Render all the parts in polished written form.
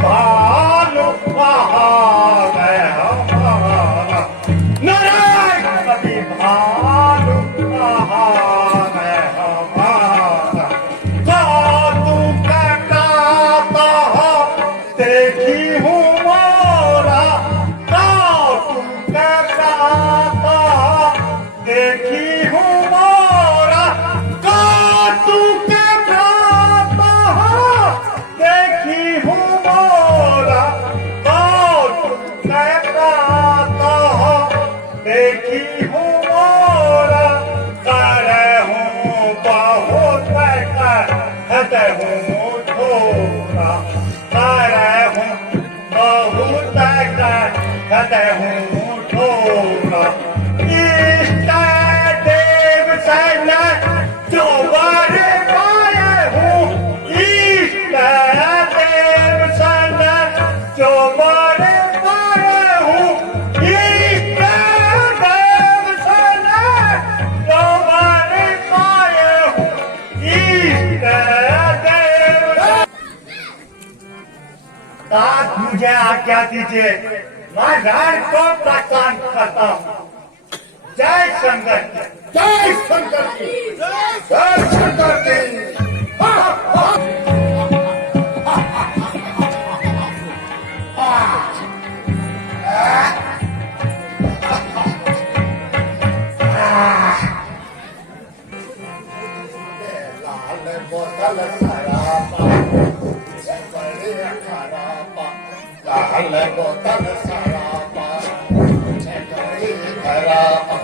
भालू महान है हमारा, नारायण कभी भालू महान है हमारा। जादू कटाता हो देखी हूँ मोरा, जादू कटाता हो देखी हूँ मोरा, जादू कटाता हो देखी हूँ मोरा, जादू कटाता हो देखी हूँ मोरा। करे हूँ बहुत कहते हूँ थोड़ा, करे हूँ बहुत कहते हूँ थोड़ा। इष्ट देव सन जो वर पाए हूँ, इष्ट देव सन जो वर पाए हूँ, इष्ट देव सन जो वर पाए हूँ, इष्ट देव। आप मुझे आज्ञा दीजिए, मैं रान को प्रस्थान करता हूँ। जय शंकर, जय शंकर की, जय शंकर की। लाल बोतल शराबा, बढ़िया खराबा, लाल बोतल शराबा, खराबा।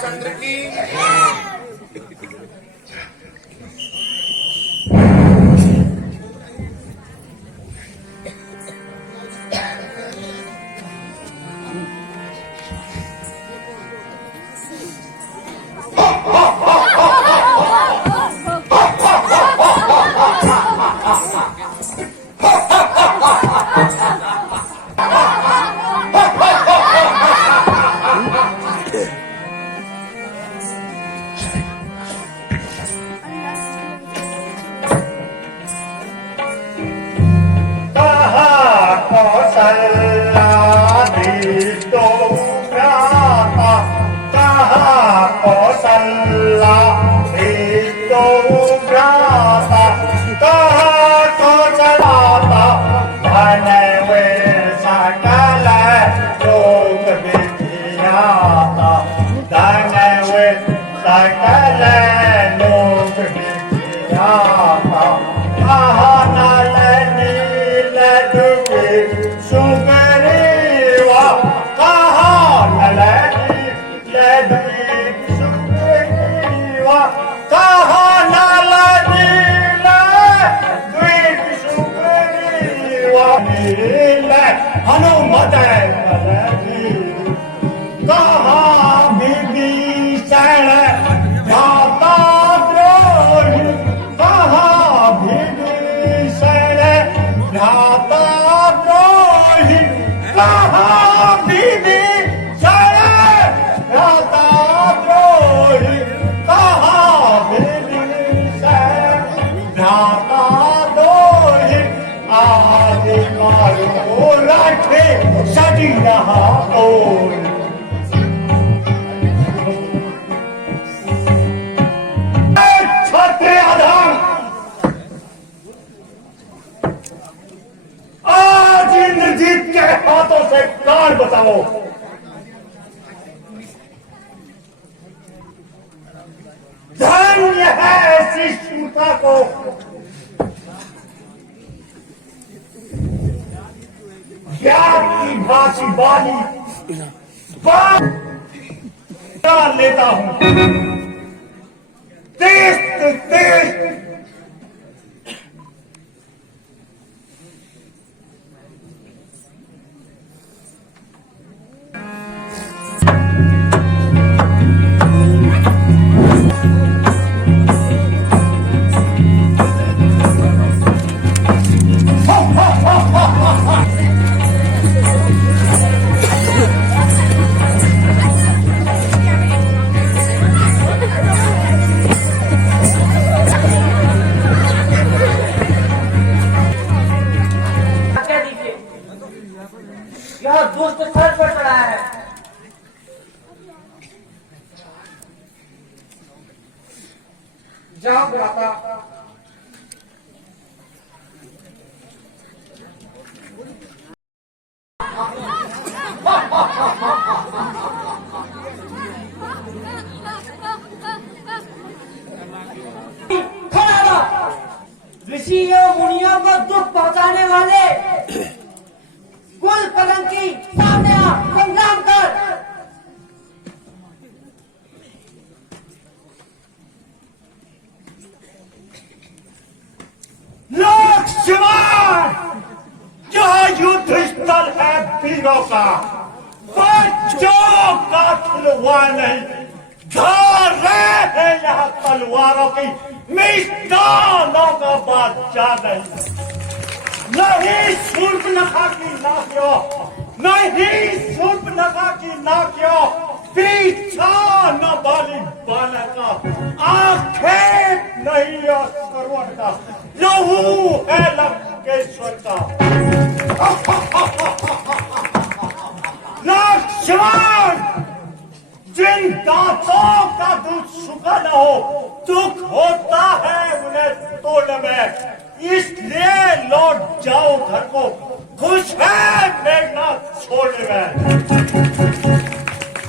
चंद्र की हनुमत कहाँ विभीषण भ्राता द्रोही, कहाँ विभीषण भ्राता द्रोही, कहाँ विभीषण भ्राता द्रोही, कहाँ विभीषण भ्राता द्रोही। आदि मारो रखे सड़ी रहा ओर, सीता को ज्ञान की भाषी वाली बात लेता हूं। देश तो देश यह दुष्ट सर पर चढ़ा है। जाओ भ्राता, ऋषियों मुनियों को दुख पहुंचाने वाले कुल कलंकी सामने आ, संग्राम कर। लक्ष्मण, यह युद्ध स्थल है वीरों का, बच्चों का खिलौना नहीं। घर है यहाँ तलवारों की, मिष्टानों का बादशाह नहीं। नहीं शूर्पणखा की नाकियों, नहीं शूर्पणखा की नाकियों, पीछा न बाली बालका, आंखें नहीं और सरवन का, लहू है लंकेश्वर का। लक्ष्मण, जिन दांतों का दूध सूखा न हो, दुख होता है उन्हें तोड़ने में, इसलिए लौट जाओ घर को, खुश है मेघनाथ छोड़ने में।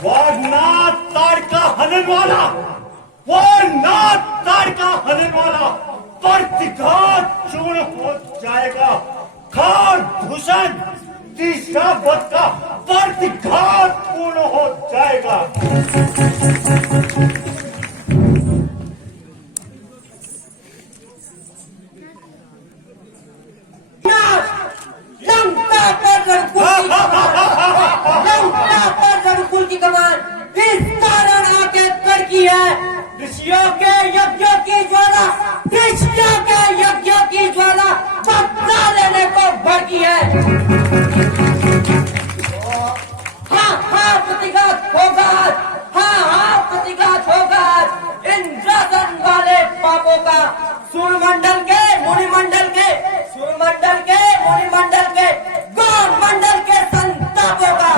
वो नाथ ताड़का हनन वाला, वो नाथ ताड़का हनन वाला प्रतिघात चूर्ण हो जाएगा। खान भूषण तीसरा वध का प्रतिघात पूर्ण हो जाएगा। रघुकुल की कमान इस कारण आके कड़की है। ऋषियों के यज्ञों की ज्वाला, ऋषियों के यज्ञों की ज्वाला बदला लेने को भड़की है। हाँ हाँ प्रतिघात होगा, हाँ हाँ प्रतिघात होगा। इंद्रधन वाले पापों का सूर्यमंडल के मुनिमंडल के, सूर्यमंडल के मुनिमंडल के, गौर मंडल के संतापों का।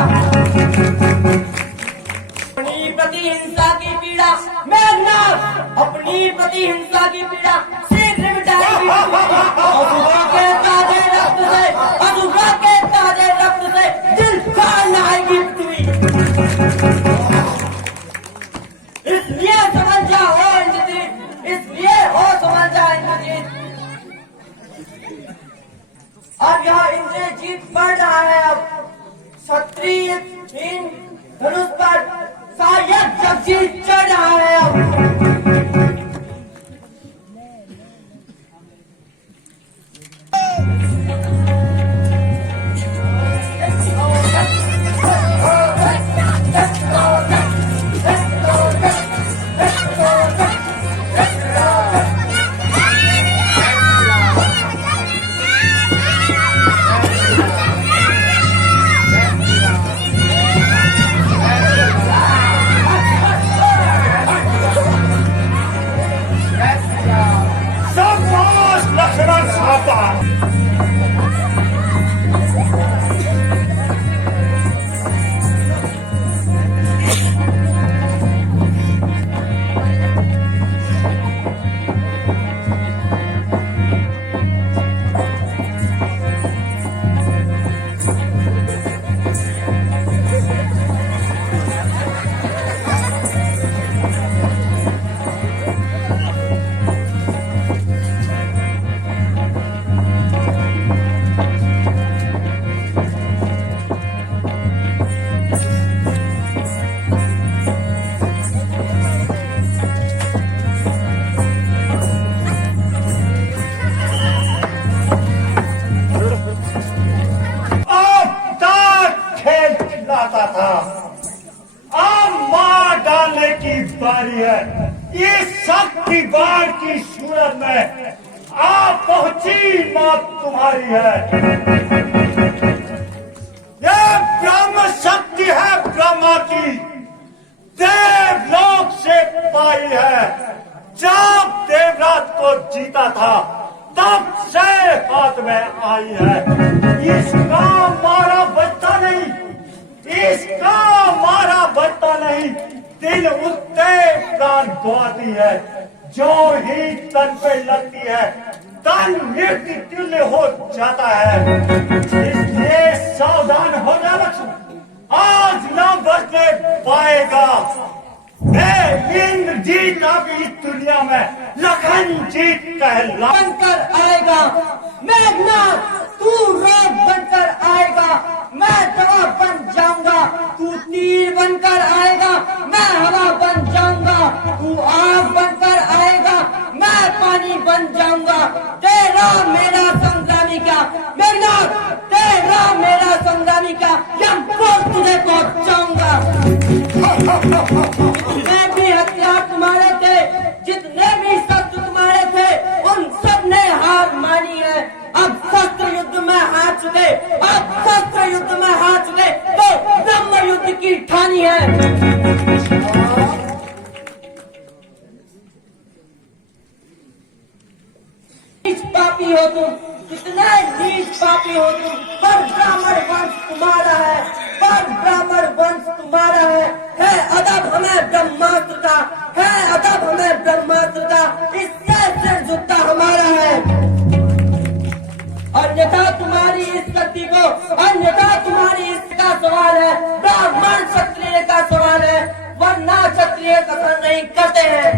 अपनी प्रतिहिंसा की पीड़ा मेघनाथ, अपनी प्रतिहिंसा की पीड़ा शीघ्र मिटाएगी। असुरों के ताजे रक्त से, असुरों के ताजे रक्त से दिल फाड़ लाएगी पृथ्वी। इसलिए समझ जाओ इंद्रजीत, इसलिए हो समझ जाओ इंद्रजीत। अब यह इंद्रजीत बढ़ रहा है। अब क्षत्रिय धनुष पर शायद जगजीत चढ़ रहा है। अब की बारी है। इस शक्ति बाण की सूरत में आप पहुंची मौत तुम्हारी है। यह ब्रह्म शक्ति है, ब्रह्मा की देवलोक से पाई है। जब देवराज को जीता था तब से हाथ में आई है। इसका मारा बचता नहीं, इसका मारा बचता नहीं। दिल उठते प्राण गवाती है, जो ही तन पे लगती है तन मृत्यु तुल्य हो जाता है। इसलिए सावधान हो जा लक्ष्मण, आज न बचने पाएगा। मैं इंद्रजीत अब इस दुनिया में लखन जीत कहला बनकर आएगा। मेघनाथ तू रोग बनकर आएगा, मैं दवा बन जाऊंगा। तू तीर बनकर आएगा, मैं हवा बन जाऊंगा। तू आग बनकर आएगा, मैं पानी बन जाऊंगा। तेरा मेरा संग्रामी का मेघनाथ, तेरा मेरा संग्रामी का यमपुर तुझे पहुंचाऊंगा। मैं भी हथियार तुम्हारे थे, जितने भी शस्त्र तुम्हारे थे उन सब ने हार मानी है। अब शस्त्र युद्ध में हार चुके, अब शस्त्र युद्ध में हार चुके तो ब्रह्म युद्ध की ठानी है। नीच पापी हो तुम, कितने नीच पापी हो तुम। पर ब्राह्मण वंश तुम्हारा है, पर ब्राह्मण वंश तुम्हारा है अदब हमें ब्रह्मास्त्र का, है अदब हमें ब्रह्मास्त्र का। इससे सिर झुकता हमारा है। अन्यथा तुम्हारी इस शक्ति को, अन्यथा तुम्हारी इसका सवाल है, ब्राह्मण क्षत्रिय का सवाल है, वरना क्षत्रिय कथन नहीं करते हैं।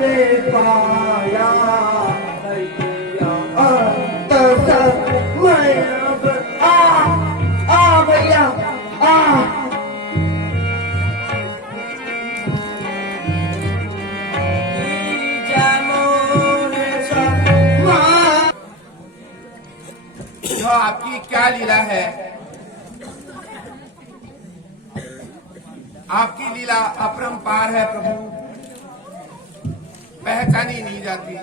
ने पाया भैया तो सब मैं अब आ भैया आ यह आपकी क्या लीला है? आपकी लीला अपरंपार है प्रभु, पहचानी नहीं जाती।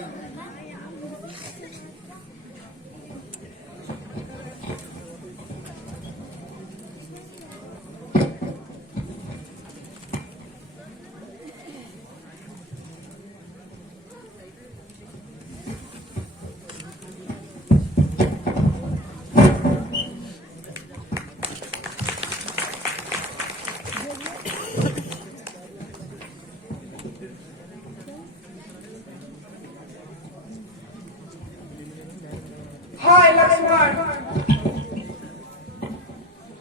हाय लक्ष्मण,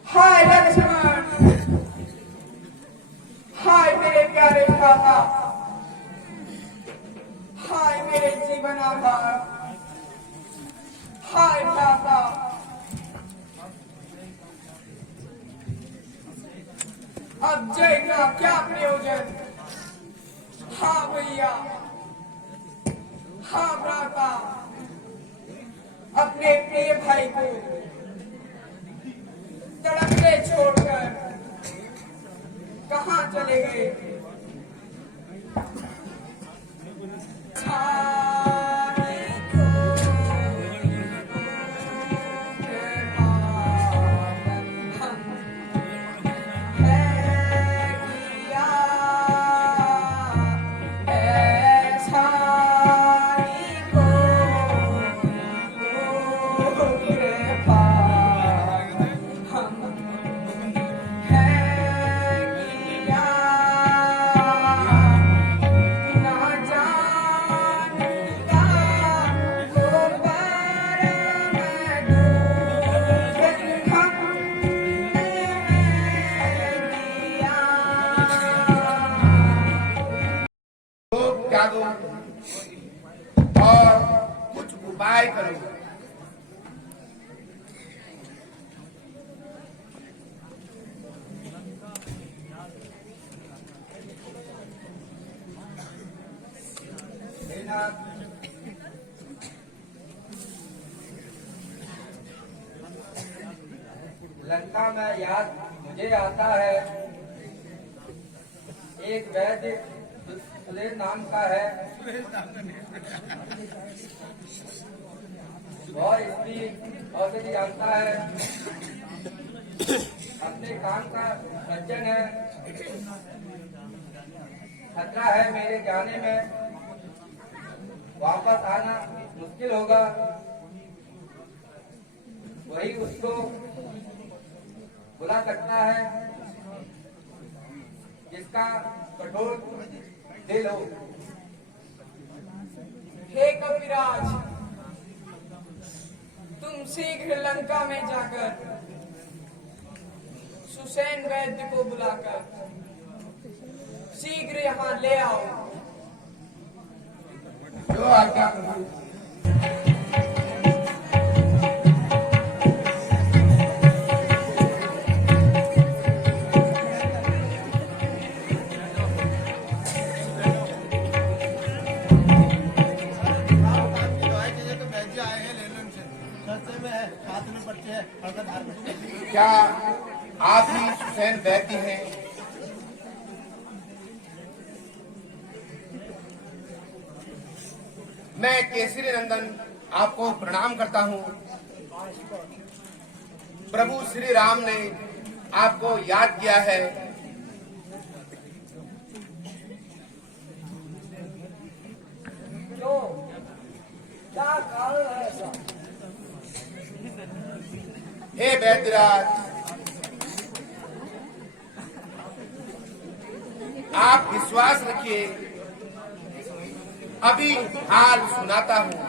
हाय लक्ष्मण, हाय मेरे प्यारे भ्राता, हाय मेरे जीवन आधार, हाय भ्राता। अब जय का क्या प्रयोजन? हाँ भैया, हाँ भ्राता, अपने प्रिय भाई को तड़पते छोड़कर कहाँ चले गए? त्यागो और कुछ उपाय करो। लंका में याद मुझे आता है, एक वैद्य सुलेर नाम का है, वह इसकी औषधि जानता है, अपने काम का सज्जन है। खतरा है मेरे जाने में, वापस आना मुश्किल होगा। वही उसको बुला सकता है जिसका कठोर दिल हो। हे कविराज, तुम शीघ्र लंका में जाकर सुसैन वैद्य को बुलाकर शीघ्र यहाँ ले आओ। जो आज्ञा प्रभु। क्या आप ही सुसैन वैद्य हैं? मैं केसरी नंदन आपको प्रणाम करता हूं। प्रभु श्री राम ने आपको याद किया है। क्यों, क्या कारण है ऐसा? हे वैद्यराज, आप विश्वास रखिए, अभी हाल सुनाता हूं।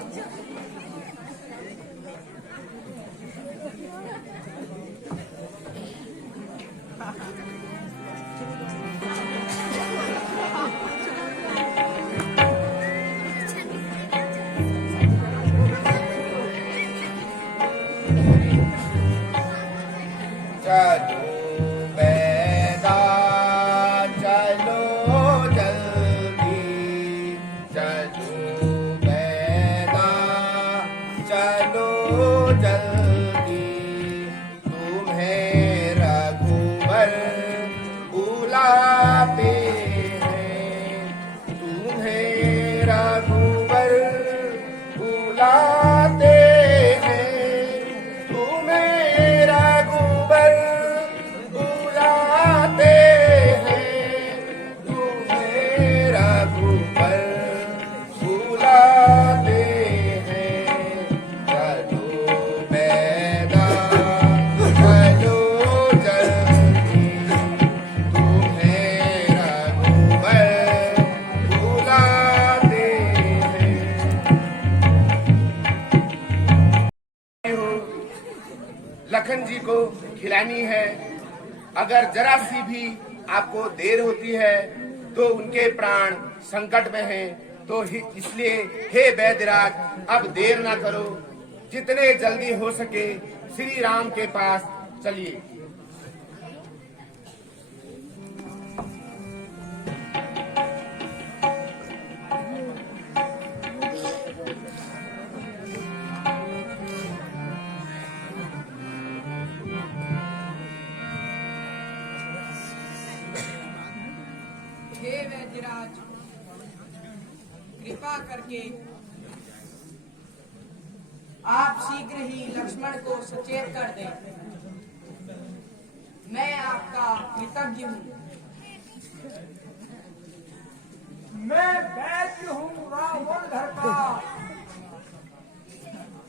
उनको खिलानी है। अगर जरा सी भी आपको देर होती है तो उनके प्राण संकट में हैं। तो इसलिए हे वैद्यराज, अब देर ना करो, जितने जल्दी हो सके श्री राम के पास चलिए। हे वैद्यराज, कृपा करके आप शीघ्र ही लक्ष्मण को सचेत कर दें। मैं आपका कृतज्ञ हूँ। मैं वैद्य हूँ रावण घर का,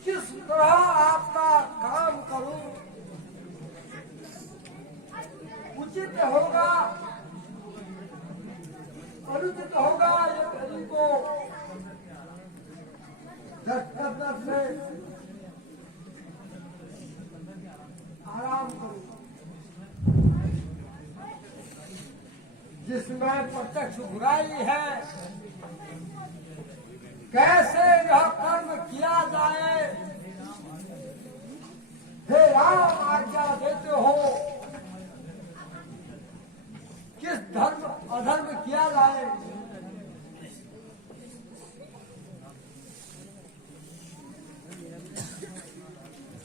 किस तरह आपका काम करूं? उचित होगा अनुचित होगा ये गरीब को दस से आराम करूं, जिसमें प्रत्यक्ष बुराई है। कैसे यह कर्म किया जाए? हे राम, आज्ञा देते हो, किस धर्म अधर्म किया जाए?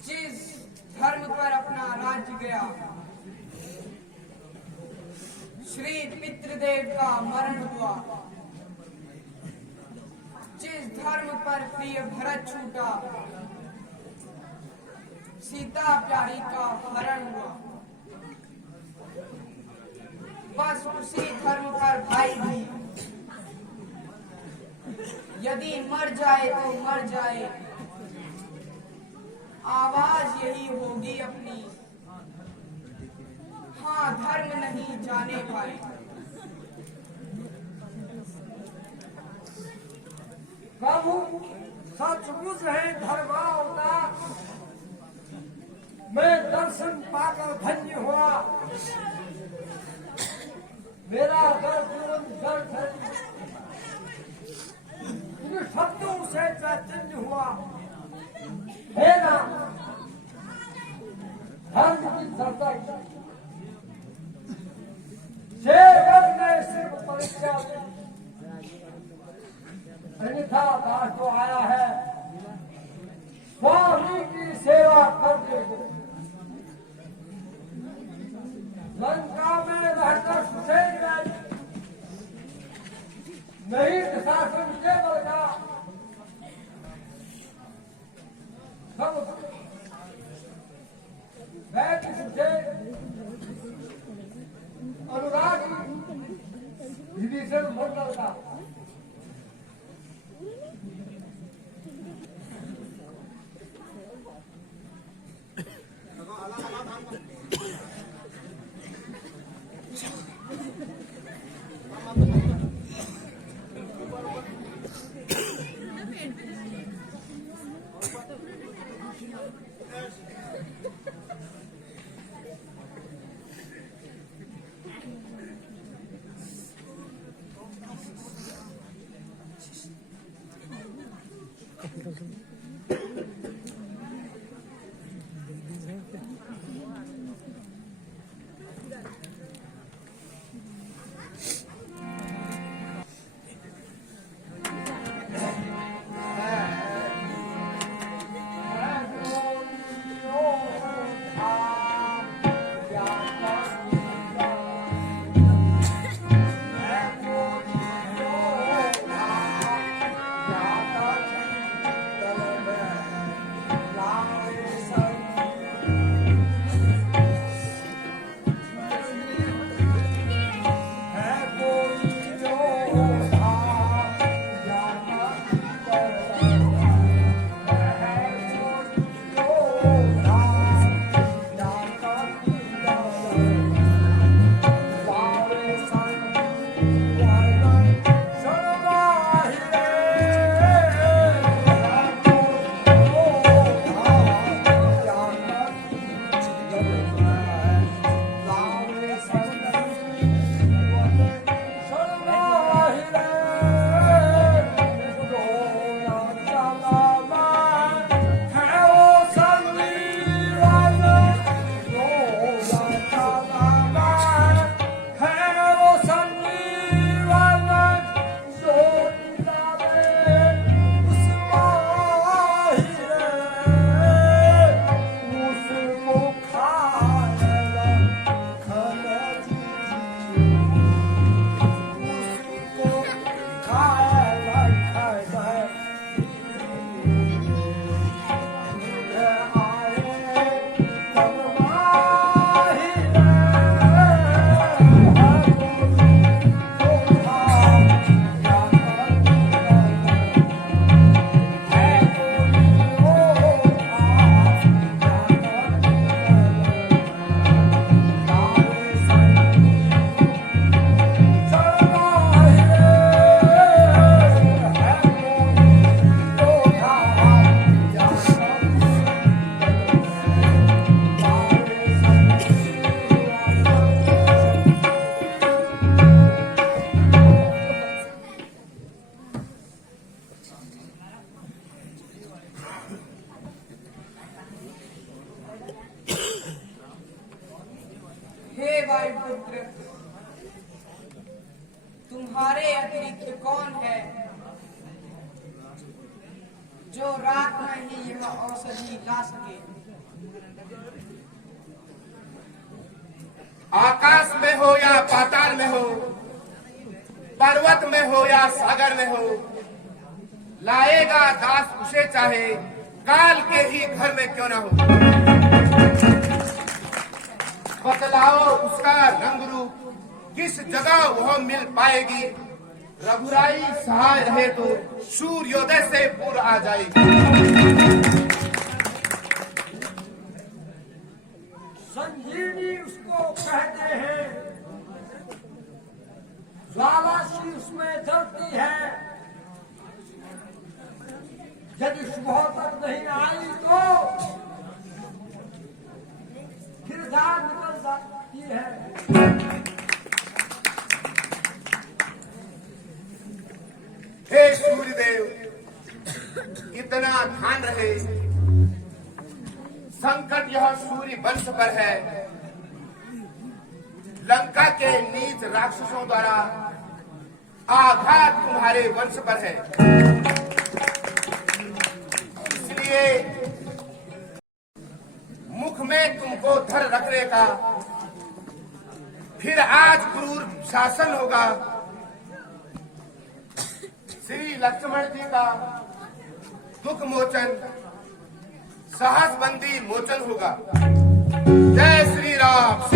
जिस धर्म पर अपना राज्य गया, श्री पितृदेव का मरण हुआ, जिस धर्म पर प्रिय भरत छूटा, सीता प्यारी का हरण हुआ, बस उसी धर्म पर भाई भी यदि मर जाए तो मर जाए, आवाज यही होगी अपनी, हाँ धर्म नहीं जाने पाए। प्रभु सचमुच है धर्मावता, मैं दर्शन पाकर धन्य हुआ। मेरा दर्शन शब्दों से चैतन्य हुआ। हे राम, धर्म की चर्चा सेवक ने सिर्फ परीक्षा अन्यथा दास तो आया है स्वामी की सेवा करने को। लंका में रहकर सुसेन नहीं शासन के बलगा सब वैद्य सुसेन अनुराग विभीषण मंडल का है जो रात में ही यह औषधि ला सके। आकाश में हो या पाताल में हो, पर्वत में हो या सागर में हो, लाएगा दास उसे चाहे काल के ही घर में क्यों ना हो। बतलाओ उसका रंग रूप किस जगह वह मिल पाएगी, रघुराई सहाय रहे तो सूर्योदय से पूर्व आ जाएगी। संजीवनी उसको कहते हैं, ज्वाला सी उसमें जलती है, यदि सुबह तक नहीं आई तो फिर जान निकल जाती है। हे सूर्यदेव, इतना ध्यान रहे, संकट यह सूर्य वंश पर है। लंका के नीच राक्षसों द्वारा आघात तुम्हारे वंश पर है, इसलिए मुख में तुमको धर रखने का फिर आज क्रूर शासन होगा। श्री लक्ष्मण जी का दुख मोचन साहस बंदी मोचन होगा। जय श्री राम।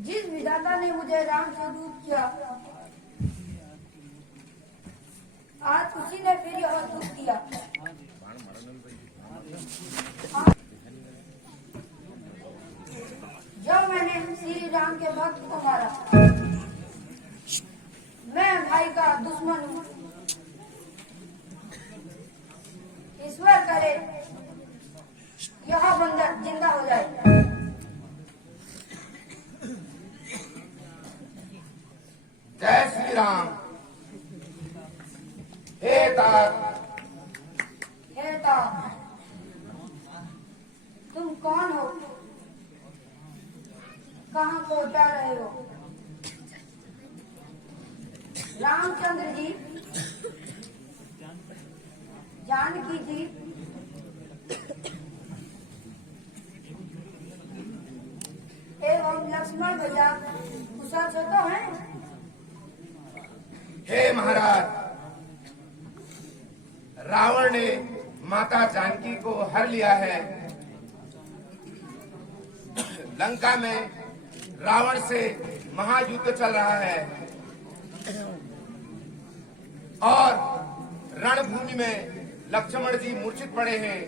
जिस विधाता ने मुझे राम से दूर किया, आज उसी ने फिर यह दुख दिया। जब मैंने श्री राम के भक्त को मारा, मैं भाई का दुश्मन हूँ। ईश्वर करे यह बंदर जिंदा हो जाए। जय श्री राम। हे तात, हे तात, तुम कौन हो? कहाँ को जा रहे हो? रामचंद्र जी, जानकी जी, एवं लक्ष्मण भैया कुशल से तो हैं? हे महाराज, रावण ने माता जानकी को हर लिया है। लंका में रावण से महायुद्ध चल रहा है और रणभूमि में लक्ष्मण जी मूर्छित पड़े हैं।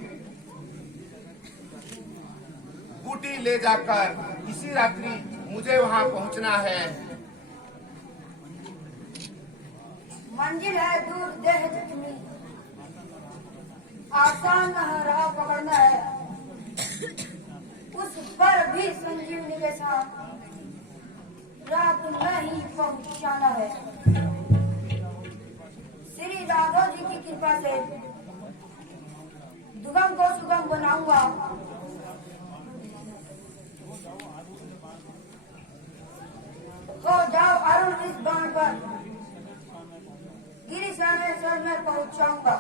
बूटी ले जाकर इसी रात्रि मुझे वहां पहुंचना है। मंजिल है दूर, देह जख्मी, आसान न रहा पकड़ना है। भी संजीवनी के साथ रात में ही पहुंचाना है। श्री राघव जी की कृपा से दुगम को सुगम बनाऊंगा। हो जाओ अरुण इस बाण पर गिरी सानेश्वर में पहुंचाऊंगा।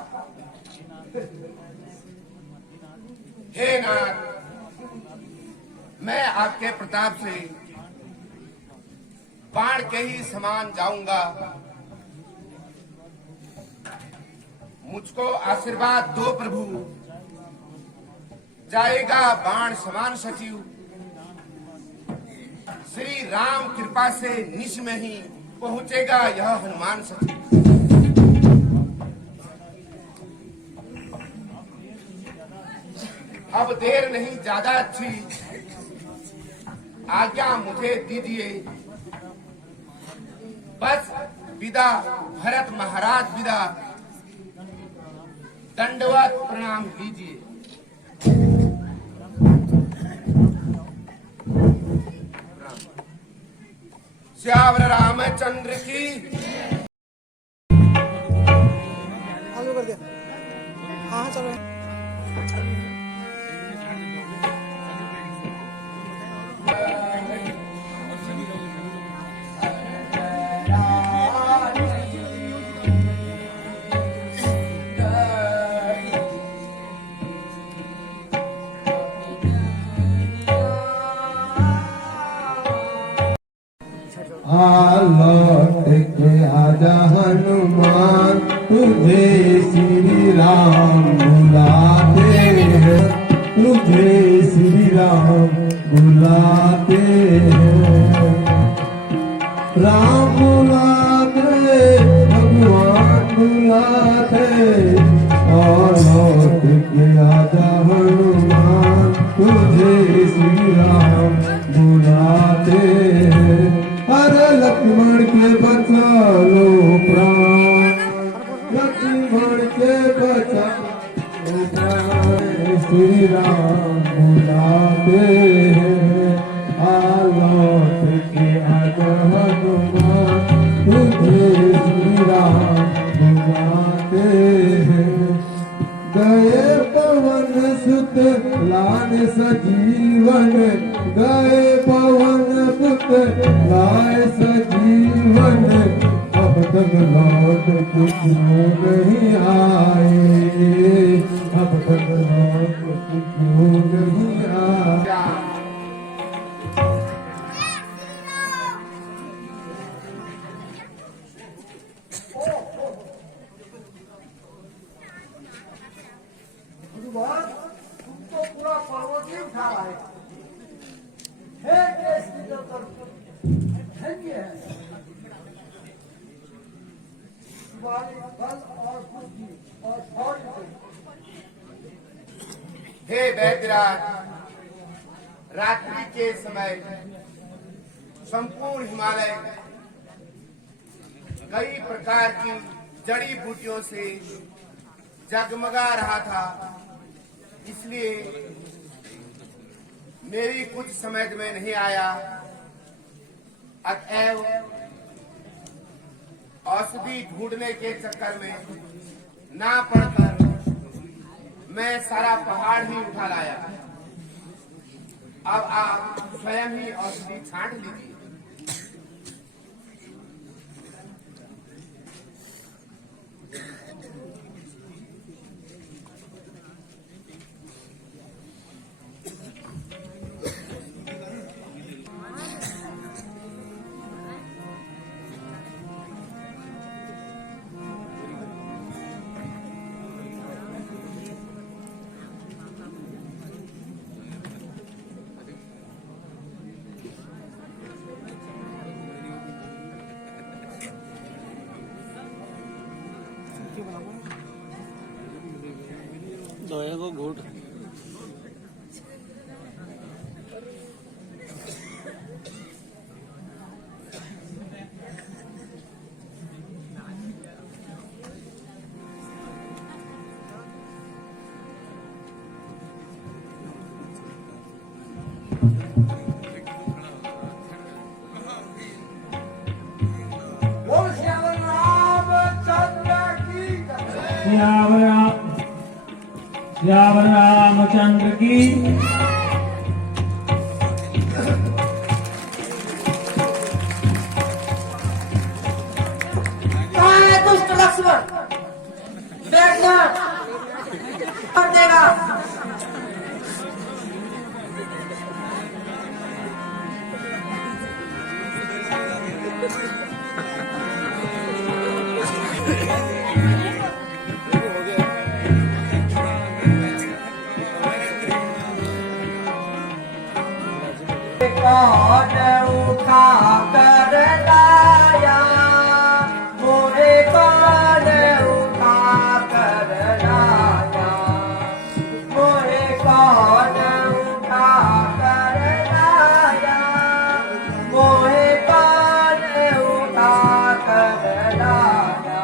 हे नाथ, मैं आपके प्रताप से बाण के ही समान जाऊंगा। मुझको आशीर्वाद दो प्रभु। जाएगा बाण समान सचिव। श्री राम कृपा से निश में ही पहुंचेगा यह हनुमान सचिव। अब देर नहीं ज्यादा अच्छी, आज्ञा मुझे दीजिए। बस विदा, भरत महाराज विदा। दंडवत प्रणाम कीजिए। श्यावर रामचंद्र की। चालू कर दिया। हाँ चलो। लौट के आजा हनुमान, तुझे श्री राम बुलाते हैं, तुझे श्री राम बुलाते हैं। राम बुलाते, भगवान बुलाते, और लौट के आजा हनुमान, तुझे श्री राम बुलाते हैं। अरे लक्ष्मण के बचा लो प्राण, लक्ष्मण के बचा लो प्राण, श्री राम बुलाते हैं। लौट के आजा हनुमान, तुझे श्री राम बुलाते हैं। गए पवन सुत लान सजीवन, गए पवन सुत लाए सजीवन, अब तक लौट के क्यों नहीं आए, अब तक लौट के क्यों नहीं आए। तुमको पूरा पर्वत ही उठा रहा है। हे देश की जनता, धन्य है तुम्हारी बल और बुद्धि और शौर्य से। हे वैद्यराज, रात्रि के समय संपूर्ण हिमालय कई प्रकार की जड़ी बूटियों से जगमगा रहा था, इसलिए मेरी कुछ समझ में नहीं आया। अतएव औषधि ढूंढने के चक्कर में ना पड़कर मैं सारा पहाड़ ही उठा लाया। अब आप स्वयं ही औषधि छांट लीजिए। दोहे को घूट बोल श्यावर रामचंद्र की जय। श्यावर रामचंद्र की कहाँ है दुष्ट लक्ष्मण? बैठना कर देगा। कौन उठा कर लाया मोरे, कौन उठा कर लाया मोरे, कौन उठा कर लाया मोरे, कौन उठा कर लाया।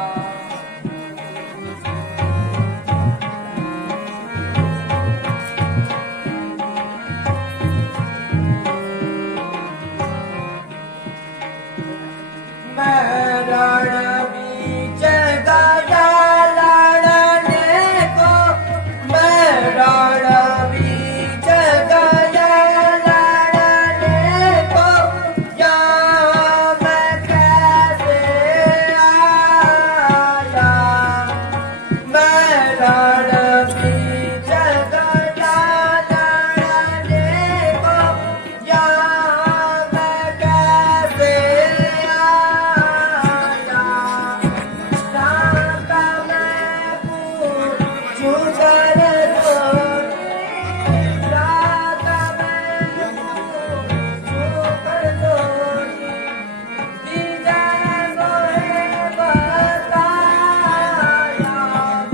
मैं रण बीच गया लड़ने को, मैं रण बीच गया लड़ने को, यहाँ मैं कैसे आया। मैं रण बीच गया लड़ने को, यहाँ मैं कैसे आया। राता मैं पूछूं कर दोनी, राता मैं पूछूं कर दोनी, दीदार मोहे बताया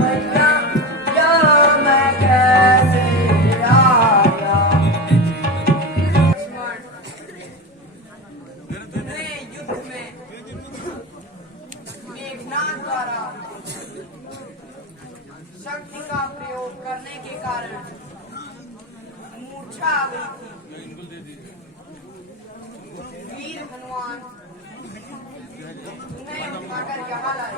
भैया, यहाँ मैं कैसे आया। पूरे युद्ध में मेघनाद द्वारा शक्ति का प्रयोग करने के कारण मूर्छा आ गई थी। वीर हनुमान उन्हें उठाकर यहाँ लाए।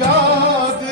जाग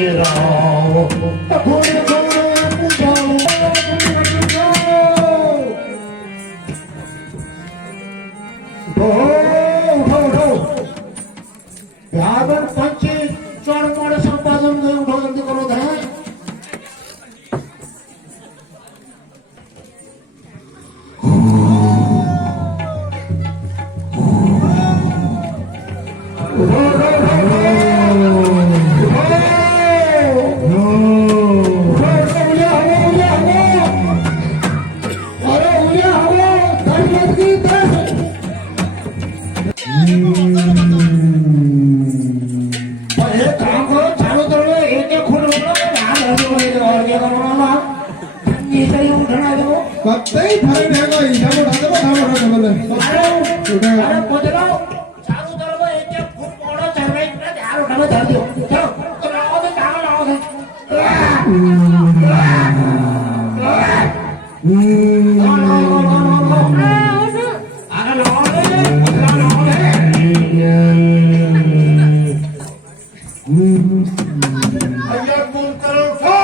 गिराओ घूर घूर जाओ ब्यावर पंचे चढ़ संपादन जल्दी करो धा कतई फर्क रहेगा इधर अरे पोचलो चारों तरफ एक एक फुट पौड़ा चल रहा है इतना ध्यान उठाना धर दियो चलो तो लाओ दे काम लाओ दे अरे लाओ अय्यर मुंह करो उठो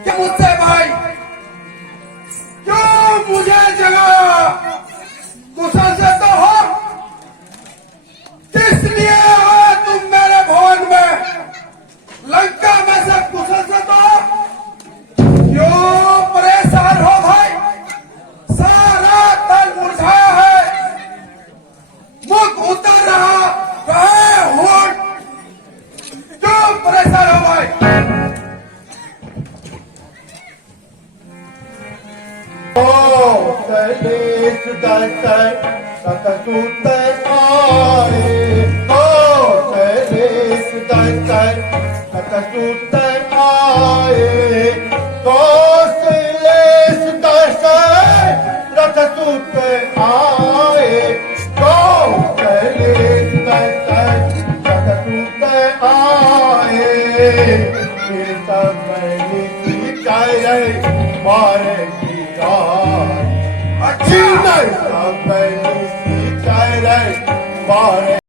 क्या मुझसे भाई क्यों मुझे जगा कुशल से तो हो किस लिए आए तुम मेरे भवन में लंका में सब कुशल से तो हो क्यों परेशान हो भाई सारा तन मुरझाया है मुख उतर रहा कहे होठ क्यों परेशान हो भाई सलेश दर्शन सतसूत आए हो सलेश दर्शन सतसूत आए तो सलेश ये सब मैंने की चाहे मारे की राय अच्छी नहीं सब मैंने की चाहे मारे